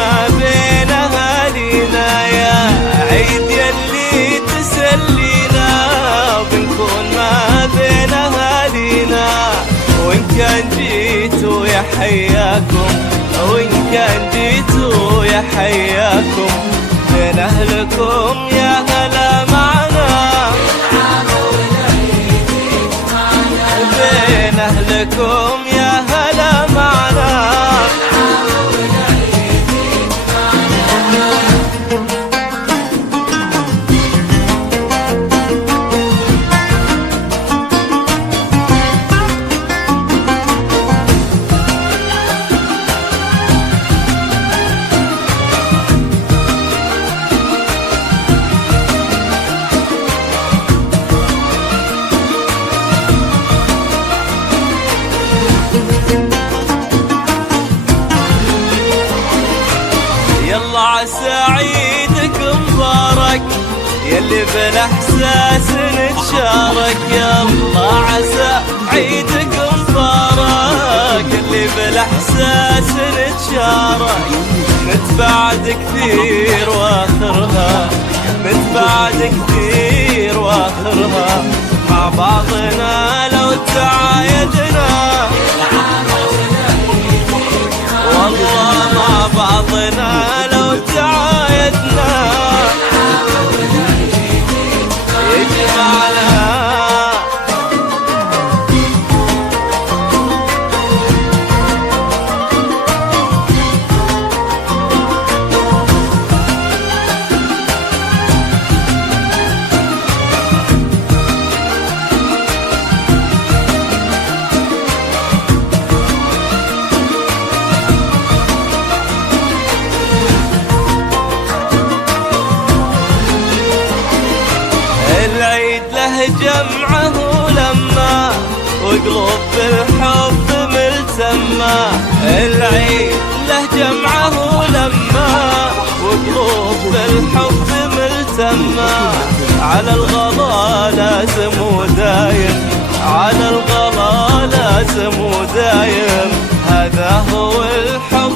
ما بين أهالينا، يا عيد يلي تسلينا، بنكون ما بين أهالينا. وإن كان جيتوا يا حياكم، وإن كان جيتوا يا حياكم، بين أهلكم يا هلا معنا، بين أهلكم يا هلا معنا. يلا عسى عيدك مبارك، يلي بالاحساس نتشارك. يلا عسى عيدك مبارك، يلي بالاحساس نتشارك. نتبعد كثير واخرها، نتبعد كثير واخرها، مع بعضنا لو تعايدنا، والله مع بعضنا لو تعايدنا يجمعنا. العيد له جمعه ولما، وقلوب بالحب ملتمة. العيد له جمعه ولما، وقلوب بالحب ملتمة. على الغلا لازم ودايم، على الغلا لازم ودايم، هذا هو الحب